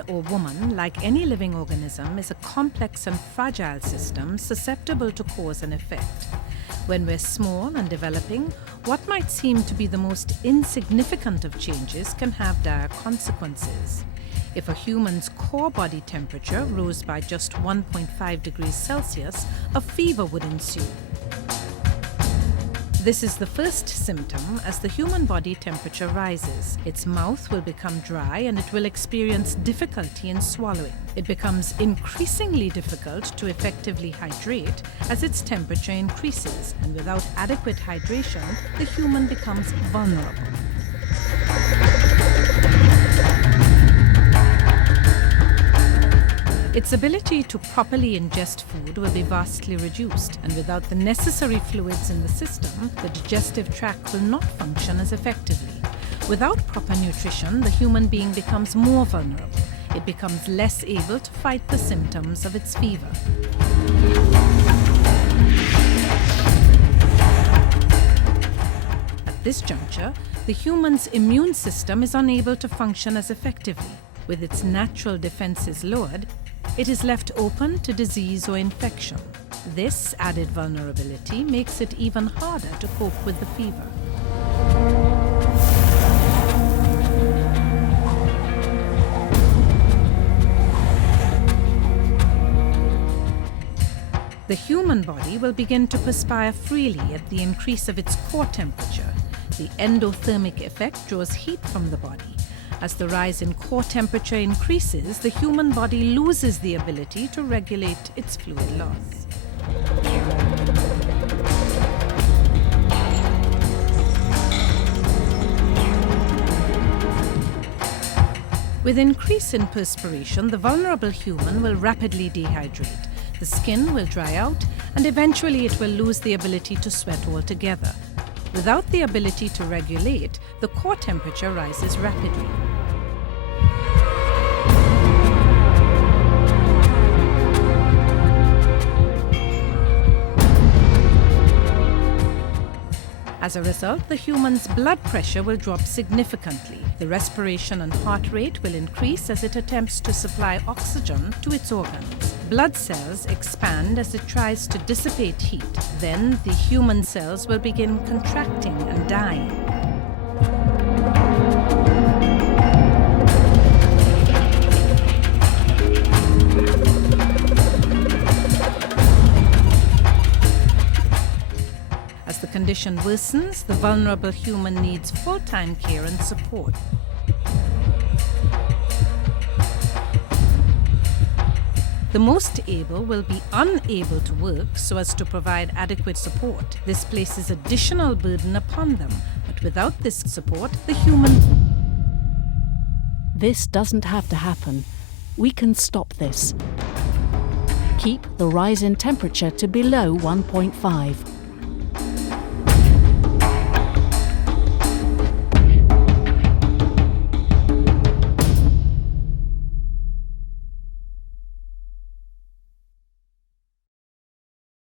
Man or woman, like any living organism, is a complex and fragile system susceptible to cause and effect. When we're small and developing, what might seem to be the most insignificant of changes can have dire consequences. If a human's core body temperature rose by just 1.5 degrees Celsius, a fever would ensue. This is the first symptom. As the human body temperature rises, its mouth will become dry and it will experience difficulty in swallowing. It becomes increasingly difficult to effectively hydrate as its temperature increases, and without adequate hydration, the human becomes vulnerable. Its ability to properly ingest food will be vastly reduced, and without the necessary fluids in the system, the digestive tract will not function as effectively. Without proper nutrition, the human being becomes more vulnerable. It becomes less able to fight the symptoms of its fever. At this juncture, the human's immune system is unable to function as effectively. With its natural defenses lowered, it is left open to disease or infection. This added vulnerability makes it even harder to cope with the fever. The human body will begin to perspire freely at the increase of its core temperature. The endothermic effect draws heat from the body. As the rise in core temperature increases, the human body loses the ability to regulate its fluid loss. With increase in perspiration, the vulnerable human will rapidly dehydrate. The skin will dry out, and eventually it will lose the ability to sweat altogether. Without the ability to regulate, the core temperature rises rapidly. As a result, the human's blood pressure will drop significantly. The respiration and heart rate will increase as it attempts to supply oxygen to its organs. Blood cells expand as it tries to dissipate heat. Then the human cells will begin contracting and dying. As the condition worsens, the vulnerable human needs full-time care and support. The most able will be unable to work so as to provide adequate support. This places additional burden upon them, but without this support, the human... This doesn't have to happen. We can stop this. Keep the rise in temperature to below 1.5.